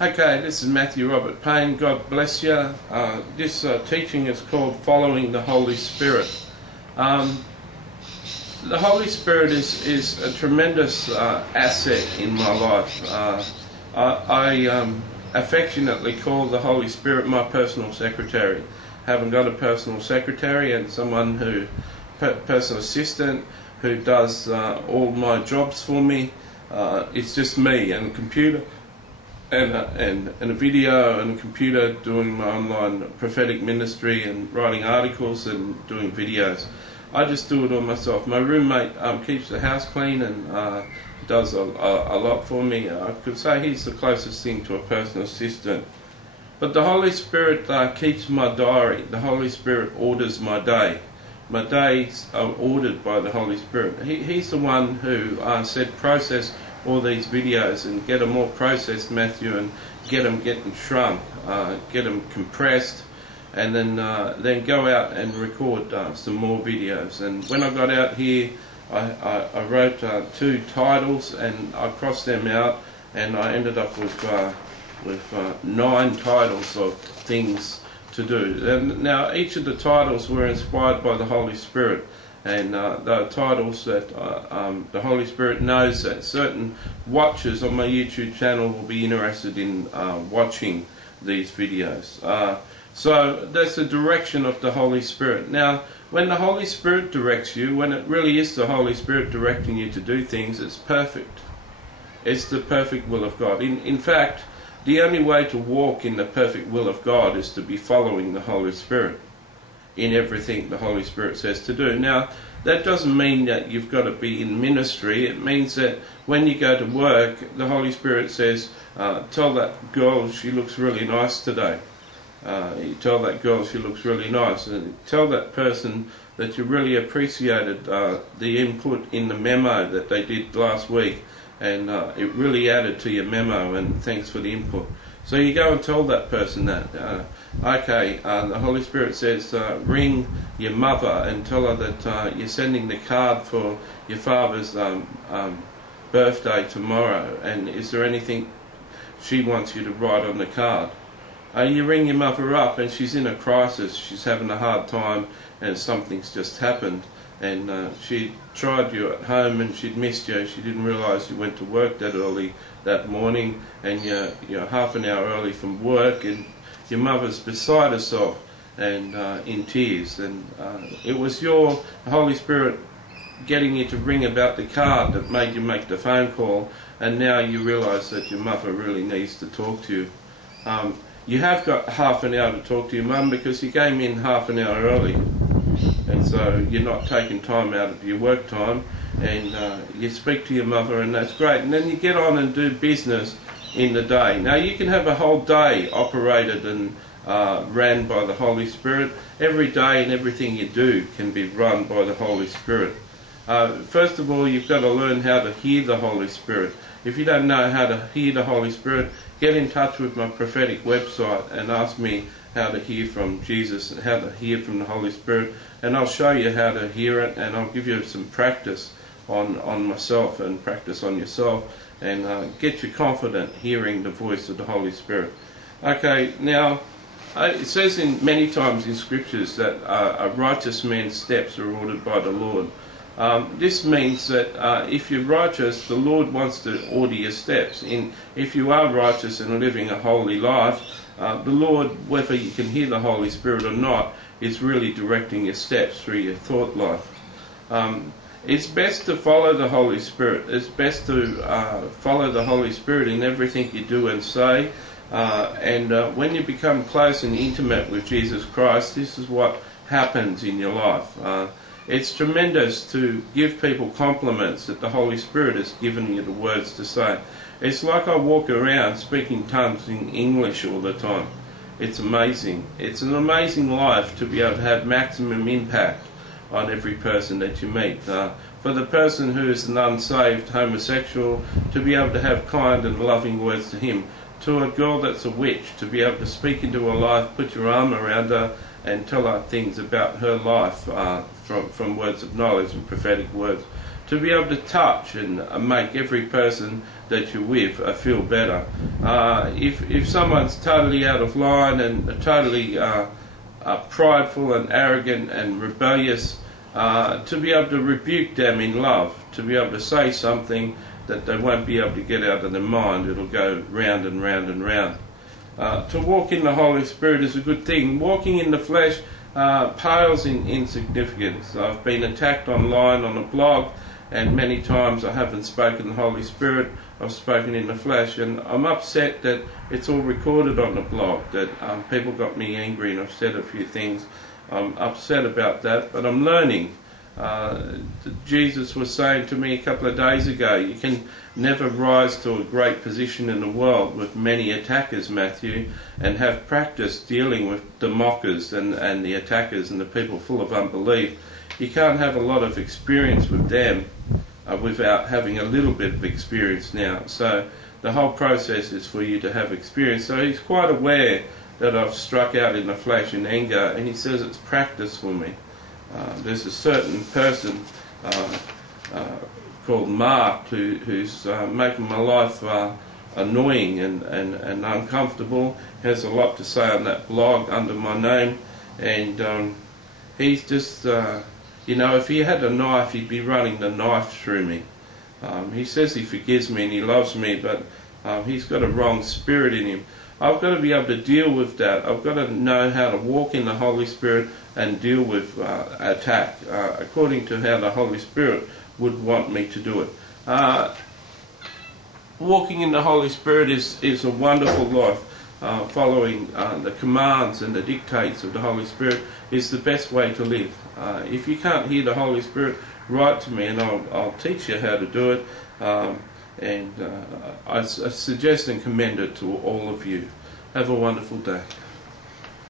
Okay, this is Matthew Robert Payne. God bless you. This teaching is called Following the Holy Spirit. The Holy Spirit is a tremendous asset in my life. I affectionately call the Holy Spirit my personal secretary. Haven't got a personal secretary and someone who, personal assistant, who does all my jobs for me. It's just me and a computer and a video and a computer doing my online prophetic ministry and writing articles and doing videos. I just do it all myself. My roommate keeps the house clean and does a lot for me. I could say he's the closest thing to a personal assistant. But the Holy Spirit keeps my diary. The Holy Spirit orders my day. My days are ordered by the Holy Spirit. He's the one who said process all these videos and get them all processed, Matthew, and get them shrunk, get them compressed, and then go out and record some more videos. And when I got out here, I wrote 2 titles and I crossed them out, and I ended up with 9 titles of things to do. And now each of the titles were inspired by the Holy Spirit, and the titles that the Holy Spirit knows that certain watchers on my YouTube channel will be interested in watching these videos. So that's the direction of the Holy Spirit. Now, when the Holy Spirit directs you, when it really is the Holy Spirit directing you to do things, it's perfect. It's the perfect will of God. In fact, the only way to walk in the perfect will of God is to be following the Holy Spirit in everything the Holy Spirit says to do. Now, that doesn't mean that you've got to be in ministry. It means that when you go to work, the Holy Spirit says, tell that girl she looks really nice today. You tell that girl she looks really nice, and tell that person that you really appreciated the input in the memo that they did last week, and it really added to your memo, and thanks for the input. So you go and tell that person that. The Holy Spirit says ring your mother and tell her that you're sending the card for your father's birthday tomorrow, and is there anything she wants you to write on the card? You ring your mother up and she's in a crisis, she's having a hard time and something's just happened, and she tried you at home and she'd missed you. She didn't realise you went to work that early that morning, and you're half an hour early from work, and your mother's beside herself and in tears, and it was your Holy Spirit getting you to ring about the card that made you make the phone call, and now you realise that your mother really needs to talk to you. You have got half an hour to talk to your mum because you came in half an hour early, and so you're not taking time out of your work time, and you speak to your mother, and that's great. And then you get on and do business in the day. Now you can have a whole day operated and ran by the Holy Spirit. Every day and everything you do can be run by the Holy Spirit. First of all, you've got to learn how to hear the Holy Spirit. If you don't know how to hear the Holy Spirit, get in touch with my prophetic website and ask me how to hear from Jesus and how to hear from the Holy Spirit, and I'll show you how to hear it, and I'll give you some practice on myself and practice on yourself, and get you confident hearing the voice of the Holy Spirit. Okay, now it says in many times in scriptures that a righteous man's steps are ordered by the Lord. This means that if you're righteous, the Lord wants to order your steps. If you are righteous and living a holy life, the Lord, whether you can hear the Holy Spirit or not, is really directing your steps through your thought life. It's best to follow the Holy Spirit. It's best to follow the Holy Spirit in everything you do and say. When you become close and intimate with Jesus Christ, this is what happens in your life. It's tremendous to give people compliments that the Holy Spirit has given you the words to say. It's like I walk around speaking tongues in English all the time. It's amazing. It's an amazing life to be able to have maximum impact on every person that you meet. For the person who is an unsaved homosexual, to be able to have kind and loving words to him. To a girl that's a witch, to be able to speak into her life, put your arm around her and tell her things about her life from words of knowledge and prophetic words. to be able to touch and make every person that you're with feel better. If someone's totally out of line and totally prideful and arrogant and rebellious, to be able to rebuke them in love, to be able to say something that they won't be able to get out of their mind. It'll go round and round and round. To walk in the Holy Spirit is a good thing. Walking in the flesh pales in insignificance. I've been attacked online on a blog, and many times I haven't spoken the Holy Spirit, I've spoken in the flesh, and I'm upset that it's all recorded on the blog, that people got me angry and I've said a few things. I'm upset about that, but I'm learning. Jesus was saying to me a couple of days ago, you can never rise to a great position in the world with many attackers, Matthew, and have practice dealing with the mockers and the attackers and the people full of unbelief. You can't have a lot of experience with them without having a little bit of experience now. So the whole process is for you to have experience. So he's quite aware that I've struck out in the flesh in anger, and he says it's practice for me. There's a certain person called Mark who's making my life annoying and uncomfortable. He has a lot to say on that blog under my name, and he's just, you know, if he had a knife, he'd be running the knife through me. He says he forgives me and he loves me, but he's got a wrong spirit in him. I've got to be able to deal with that. I've got to know how to walk in the Holy Spirit and deal with attack according to how the Holy Spirit would want me to do it. Walking in the Holy Spirit is a wonderful life. Following the commands and the dictates of the Holy Spirit is the best way to live. If you can't hear the Holy Spirit, write to me and I'll teach you how to do it. I suggest and commend it to all of you. Have a wonderful day.